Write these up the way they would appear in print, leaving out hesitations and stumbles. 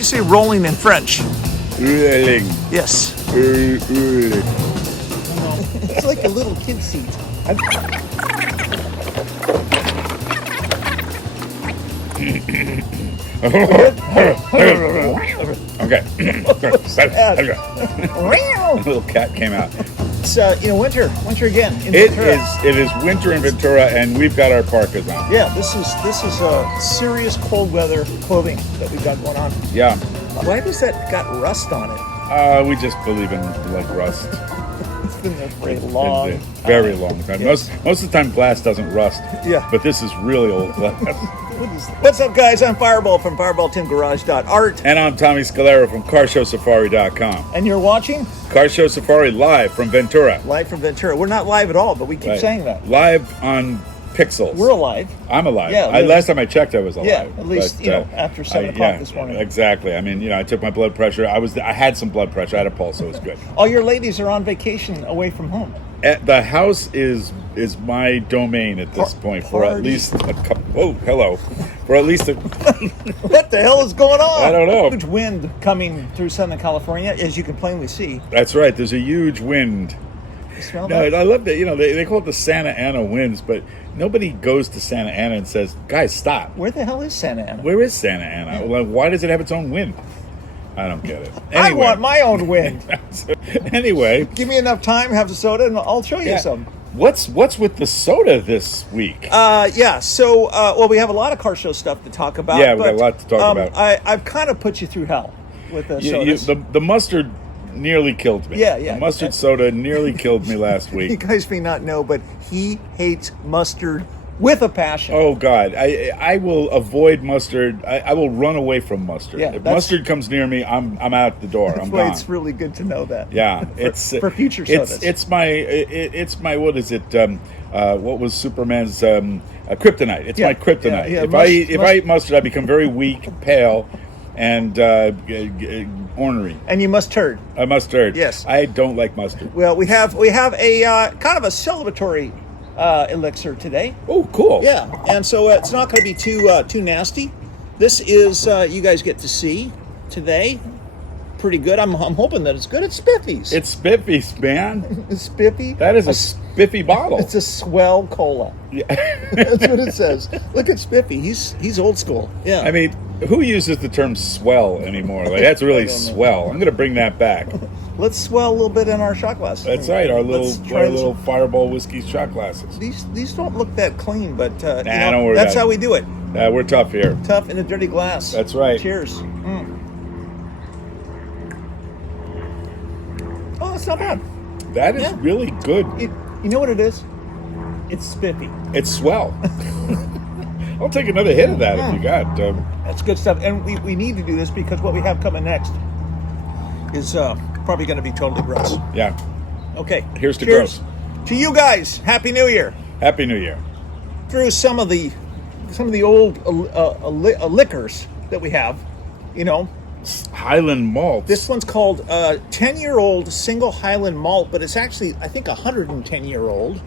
you say rolling in French? Rolling. Yes. Rolling. It's like a little kid seat. Okay. A little cat came out. It's winter again. In It Ventura. is winter in Ventura, and we've got our parkas on. Yeah, this is serious cold weather clothing that we've got going on. Yeah. Why does that got rust on it? We just believe in like rust. It's been there for a It's long, been a very long time. Yes. Most of the time, glass doesn't rust. Yeah. But this is really old glass. What's up, guys? I'm Fireball from FireballTimGarage.art. And I'm Tommy Scalera from carshowsafari.com. And you're watching Car Show Safari live from Ventura. Live from Ventura. We're not live at all, but we keep saying that. Live on Pixels. We're alive. I'm alive. Yeah, last time I checked, I was alive. Yeah, at least, but, after 7 o'clock this morning. Exactly. I mean, I took my blood pressure. I had some blood pressure. I had a pulse, so it was good. All your ladies are on vacation away from home. The house is my domain at this point for at least a couple. Oh, hello. For at least a. What the hell is going on? I don't know. Huge wind coming through Southern California, as you can plainly see. That's right. There's a huge wind. You smell No, that? I love that. They call it the Santa Ana winds, but nobody goes to Santa Ana and says, "Guys, stop." Where the hell is Santa Ana? Where is Santa Ana? Like, why does it have its own wind? I don't get it. I Anyway. want my own wind. Anyway, Give me enough time, have the soda, and I'll show you yeah. some. What's with the soda this week? So we have a lot of car show stuff to talk about. Yeah, we got a lot to talk about. I've kind of put you through hell with the sodas. The mustard nearly killed me. Yeah. The mustard soda nearly killed me last You week. guys may not know, but he hates mustard with a passion. Oh God, I will avoid mustard. I will run away from mustard. Yeah, if that's- mustard comes near me, I'm out the door. That's I'm why gone. it's really good to know that. Yeah, it's for future sodas. It's my what is it? What was Superman's kryptonite? It's my kryptonite. Yeah, if I eat mustard, I become very weak, pale, and ornery. And you must turd. I mustard. Yes. I don't like mustard. Well, we have a kind of a celebratory elixir today. Oh, cool. Yeah, and so it's not going to be too nasty. This is you guys get to see today. Pretty good. I'm hoping that it's good. It's Spiffy's. It's Spiffy's, man. It's Spiffy. That is a spiffy bottle. It's a swell cola. Yeah. That's what it says. Look at Spiffy. He's old school. Yeah. I mean, who uses the term swell anymore? Like, that's really swell. I'm going to bring that back. Let's swell a little bit in our shot glass. That's right. Our Let's little try this. Fireball whiskey shot glasses. These don't look that clean, but don't worry that's about how it. we do it. We're tough here. Tough in a dirty glass. That's right. Cheers. Oh, that's not bad. That is Yeah. really good. You know what it is? It's Spiffy. It's swell. I'll take another hit of that if you got. That's good stuff. And we need to do this because what we have coming next is probably going to be totally gross. Yeah. Okay. Here's to Cheers gross. to you guys. Happy New Year. Happy New Year. Through some of the old liquors that we have, Highland Malt. This one's called 10-year-old single Highland malt, but it's actually, I think, 110-year-old.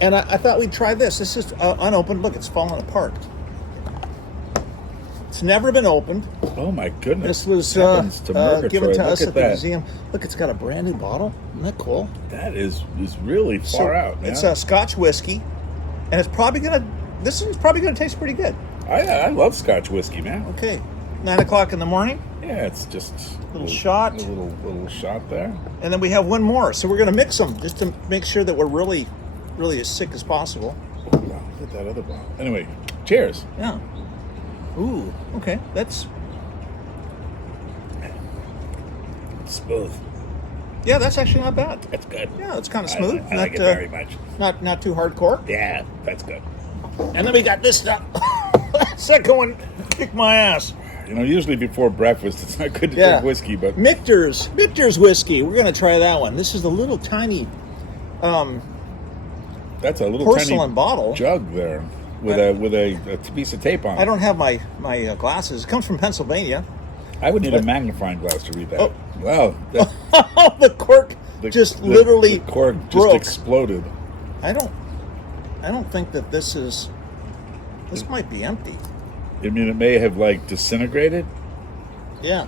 And I thought we'd try this. This is unopened. Look, it's falling apart. It's never been opened. Oh my goodness. This was Heavens to Murgatroyd. given to Look us at at the that. museum. Look, it's got a brand new bottle. Isn't that cool? That is really far out, man. It's a Scotch whiskey, and it's probably this one's probably gonna taste pretty good. I love Scotch whiskey, man. Okay, 9 o'clock in the morning, Yeah, it's just Little shot. A little shot there. and then we have one more. So we're gonna mix them just to make sure that we're really, really as sick as possible. Wow, look at that other bottle. Anyway, cheers. Yeah. Ooh. Okay. That's Smooth. yeah. That's actually not bad. That's good. Yeah, it's kind of smooth. I like it very much. Not too hardcore. Yeah, that's good. And then we got this stuff. Second one, kick my ass. Usually before breakfast, it's not good to drink whiskey, but Michter's whiskey. We're gonna try that one. This is the little tiny that's a little porcelain tiny bottle jug there with a piece of tape on it. I don't have my glasses. It comes from Pennsylvania. I would need a magnifying glass to read that. Oh. Wow. The cork just literally the cork broke. just exploded. I don't think that this might be empty. I mean, it may have like disintegrated. Yeah.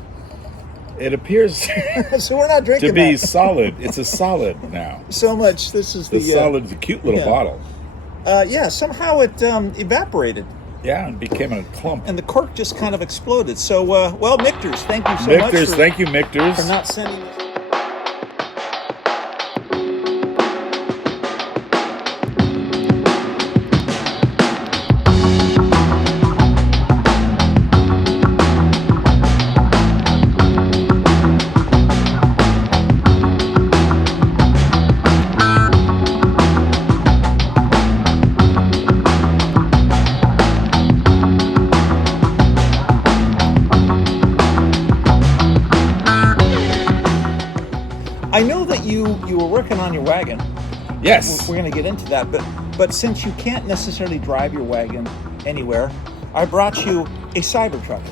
It appears So we're not drinking to be that. solid. It's a solid now. So much. This is The solid is a cute little yeah. bottle. Yeah, somehow it evaporated. Yeah, and became a clump. And the cork just kind of exploded. So, well, Mictors, thank you so much. Thank you, Mictors. For not sending this. I know that you were working on your wagon. Yes. We're going to get into that, but since you can't necessarily drive your wagon anywhere, I brought you a Cybertruck.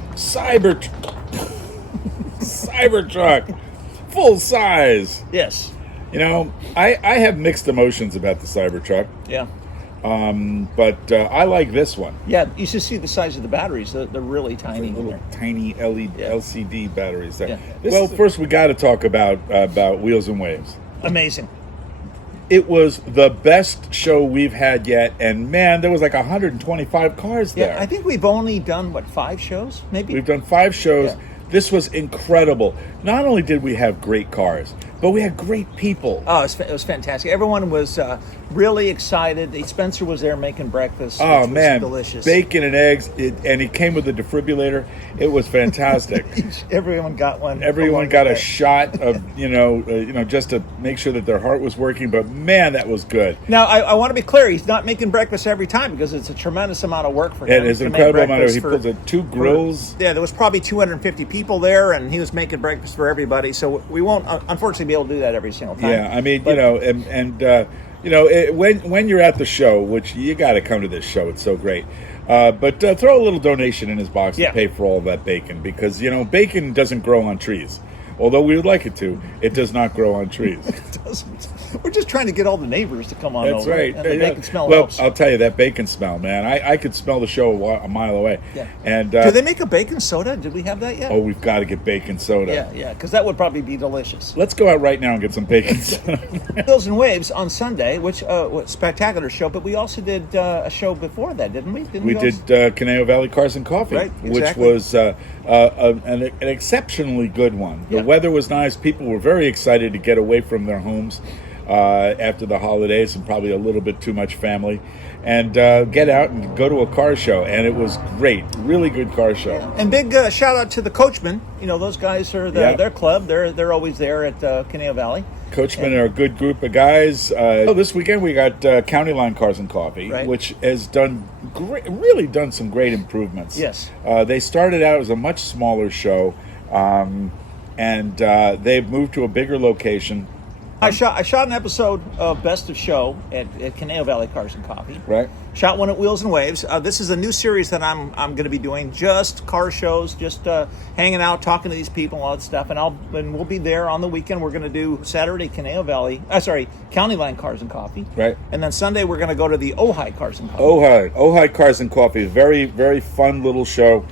Cybertruck. Full size. Yes. You know, I have mixed emotions about the Cybertruck. Yeah. But I like this one. Yeah, you should see the size of the batteries. They're really tiny. Little tiny LED, Yeah. LCD batteries there. Yeah. Well, first we got to talk about Wheels and Waves. Amazing. It was the best show we've had yet, and man, there was like 125 cars there. Yeah, I think we've only done, 5 shows, maybe? We've done 5 shows. Yeah. This was incredible. Not only did we have great cars, but we had great people. Oh, it was fantastic. Everyone was really excited. Spencer was there making breakfast. Oh which man, was delicious. bacon and eggs, and he came with a defibrillator. It was fantastic. Everyone got one. Everyone got a shot of just to make sure that their heart was working. But man, that was good. Now I want to be clear. He's not making breakfast every time because it's a tremendous amount of work for him. It is to an make incredible amount of. breakfast He for- pulled the 2 grills. Yeah, there was probably 250 people there, and he was making breakfast for everybody. So we won't, unfortunately, be able to do that every single time. Yeah, I mean, But- when you're at the show, which you got to come to this show, it's so great. But throw a little donation in his box Yeah. to pay for all that bacon, because bacon doesn't grow on trees. Although we would like it to, it does not grow on trees. It doesn't. We're just trying to get all the neighbors to come on That's over. right. And the bacon smell well, helps. I'll tell you, that bacon smell, man. I could smell the show a mile away. Yeah. And Do they make a bacon soda? Did we have that yet? oh, we've got to get bacon soda. Yeah, because that would probably be delicious. Let's go out right now and get some bacon soda. Wheels and Waves on Sunday, which was a spectacular show, but we also did a show before that, didn't we? We did Caneo Valley Cars and Coffee, Right, which exactly. was an exceptionally good one. The Yeah. weather was nice. People were very excited to get away from their homes after the holidays and probably a little bit too much family, and get out and go to a car show. And it was great. Really good car show. And big shout out to the Coachmen. Those guys are Yeah. their club. They're always there at Caneo Valley. Coachmen are a good group of guys. This weekend we got County Line Cars and Coffee, Right. which has really done some great improvements. Yes. They started out as a much smaller show, and they've moved to a bigger location. I shot an episode of Best of Show at Caneo Valley Cars and Coffee. Right. Shot one at Wheels and Waves. This is a new series that I'm going to be doing, just car shows, just hanging out, talking to these people, all that stuff. And we'll be there on the weekend. We're going to do Saturday County Line Cars and Coffee. Right. And then Sunday we're going to go to the Ojai Cars and Coffee. Ojai Cars and Coffee, very, very fun little show.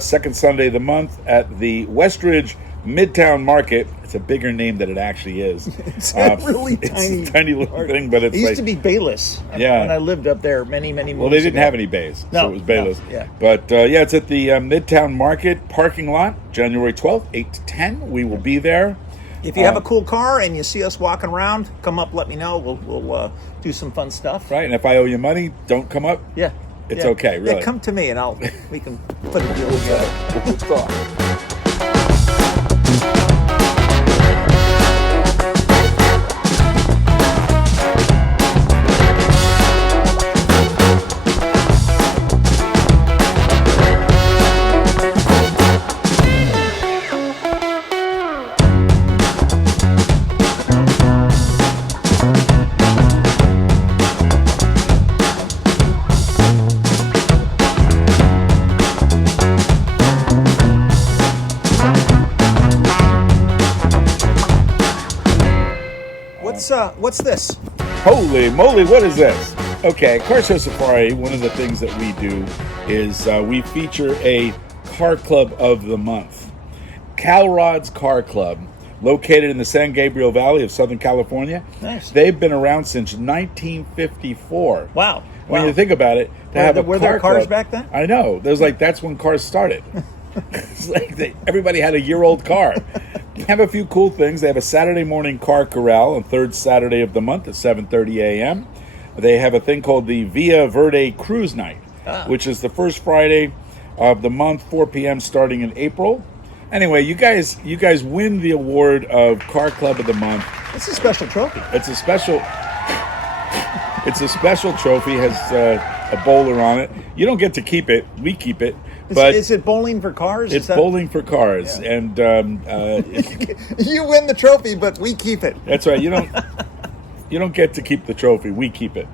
Second Sunday of the month at the Westridge Midtown Market. It's a bigger name than it actually is. It's a really it's tiny, a tiny little thing, but it's it used like, to be Bayless. Yeah. When I lived up there many moons well, they didn't ago. have any bays, No, so it was Bayless. no, yeah. But it's at the Midtown Market parking lot, January 12th, 8 to 10. We will be there. If you have a cool car and you see us walking around, come up, let me know. We'll do some fun stuff. Right, and if I owe you money, don't come up. Yeah. It's yeah. okay, really. Yeah, come to me and we can put a deal together. We'll talk. What's this? Holy moly, what is this? Okay, Car Show Safari, one of the things that we do is we feature a car club of the month. Calrod's Car Club, located in the San Gabriel Valley of Southern California. Nice. They've been around since 1954. Wow. When you think about it, to have a were car there cars club, back then? I know. There's like, that's when cars started. It's like everybody had a year-old car. They have a few cool things. They have a Saturday morning car corral on third Saturday of the month at 7:30 a.m. They have a thing called the Via Verde Cruise Night, which is the first Friday of the month, 4 p.m. starting in April. Anyway, you guys win the award of Car Club of the Month. It's a special trophy. It's a special trophy. Has a bowler on it. You don't get to keep it. We keep it. But is it bowling for cars? It's bowling for cars, Yeah. and You win the trophy, but we keep it. that's right. You don't get to keep the trophy. We keep it,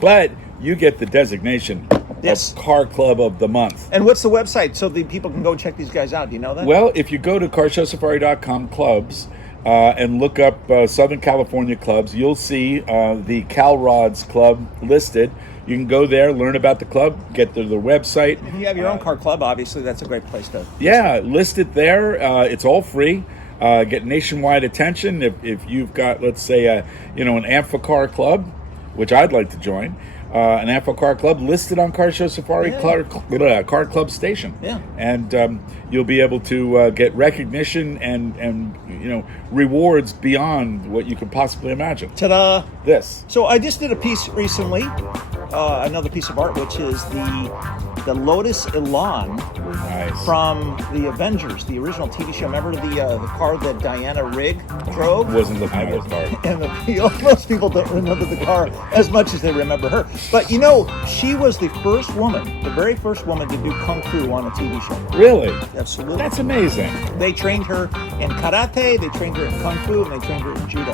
but you get the designation Yes. of Car Club of the Month. And what's the website so the people can go check these guys out? Do you know that? Well, if you go to carshowsafari.com clubs and look up Southern California clubs, you'll see the Calrod's Club listed. You can go there, learn about the club, get to the website. If you have your own car club, obviously that's a great place to. Yeah, list it there. It's all free. Get nationwide attention. If you've got, let's say, an Amphicar club, which I'd like to join, an Amphicar club listed on Car Show Safari Car Club Station. Yeah. And you'll be able to get recognition and rewards beyond what you could possibly imagine. Ta-da! This. So I just did a piece recently, another piece of art, which is the Lotus Elan Nice. from the Avengers, the original TV show. Remember the car that Diana Rigg drove? Wasn't the final part. And most people don't remember the car as much as they remember her. But she was the first woman, the very first woman to do Kung Fu on a TV show. Really? Absolutely. That's amazing. They trained her in karate, they trained her in Kung Fu, and they trained her in judo.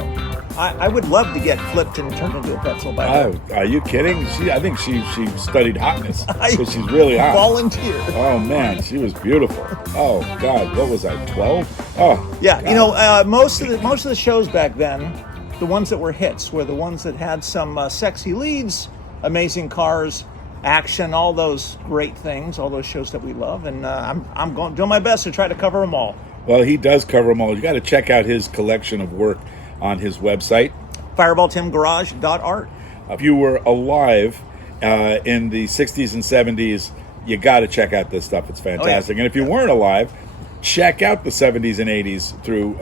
I would love to get flipped and turned into a pretzel by her. Are you kidding? I think she studied hotness because she's really hot. Volunteer. Oh man, she was beautiful. Oh God, what was I, 12? Oh Yeah, God. most of the shows back then, the ones that were hits were the ones that had some sexy leads, amazing cars, action, all those great things, all those shows that we love, and I'm going doing my best to try to cover them all. Well, he does cover them all. You got to check out his collection of work on his website, FireballTimGarage.art. If you were alive in the 60s and 70s, you got to check out this stuff. It's fantastic. Oh, yeah. And if you weren't alive, check out the 70s and 80s through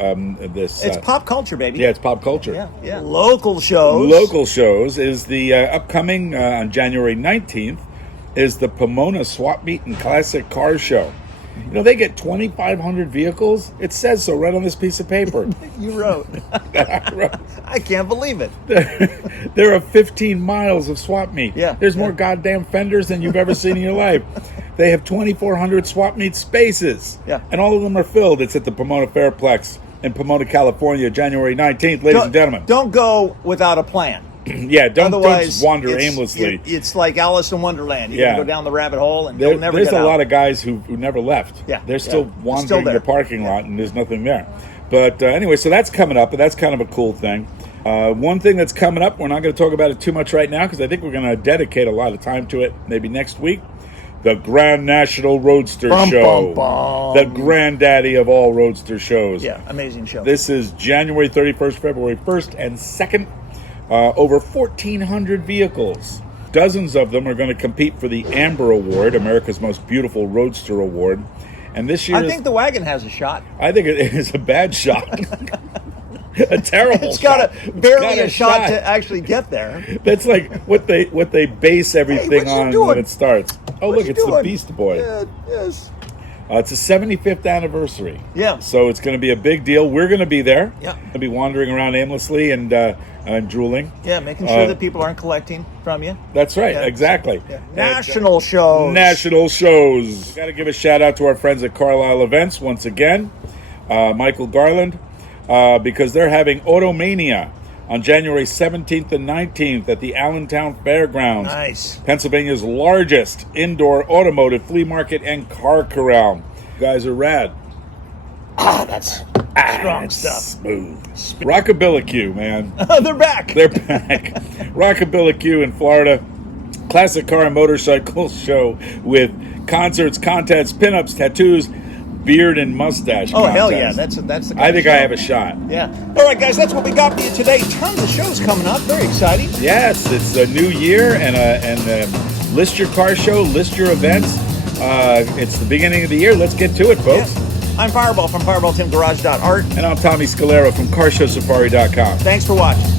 this. It's pop culture, baby. Yeah, it's pop culture. Yeah. Local shows. Local shows is the upcoming on January 19th is the Pomona Swap Meet and Classic Car Show. They get 2,500 vehicles. It says so right on this piece of paper. You wrote. I wrote. I can't believe it. There are 15 miles of swap meet. Yeah. There's more goddamn fenders than you've ever seen in your life. They have 2,400 swap meet spaces. Yeah. And all of them are filled. It's at the Pomona Fairplex in Pomona, California, January 19th, ladies and gentlemen. Don't go without a plan. Yeah, don't just wander it's, aimlessly. It's like Alice in Wonderland. You can go down the rabbit hole and you'll never there's get a out. lot of guys who never left. Yeah, they're still wandering there. the parking lot and there's nothing there. But anyway, so that's coming up, and that's kind of a cool thing. One thing that's coming up, we're not going to talk about it too much right now because I think we're going to dedicate a lot of time to it maybe next week. The Grand National Roadster Show. The granddaddy of all roadster shows. Yeah, amazing show. This is January 31st, February 1st, and 2nd. Over 1,400 vehicles. Dozens of them are going to compete for the Amber Award, America's Most Beautiful Roadster Award. And this year, I think the wagon has a shot. I think it is a bad shot. A terrible It's got shot. barely a shot to actually get there. That's like what they base everything on when it starts. Oh, look, it's the Beast Boy. Yeah, yes. It's a 75th anniversary. Yeah. So it's going to be a big deal. We're going to be there. Yeah. Going to be wandering around aimlessly and drooling. Yeah, making sure that people aren't collecting from you. That's right. Yeah. Exactly. Yeah. National shows. National shows. Got to give a shout out to our friends at Carlisle Events once again. Michael Garland, because they're having Automania on January 17th and 19th at the Allentown Fairgrounds. Nice. Pennsylvania's largest indoor automotive flea market and car corral. You guys are rad. That's Strong stuff. Smooth. Rockabilly Q, man. They're back. They're back. Rockabilly Q in Florida. Classic car and motorcycle show with concerts, contests, pinups, tattoos, beard, and mustache. Oh, contest. hell yeah. That's the kind I of think show. I have a shot. Yeah. All right, guys, that's what we got for you today. Tons of shows coming up. Very exciting. Yes, it's a new year, and list your car show, list your events. It's the beginning of the year. Let's get to it, folks. Yeah. I'm Fireball from FireballTimGarage.art. And I'm Tommy Scalera from carshowsafari.com. Thanks for watching.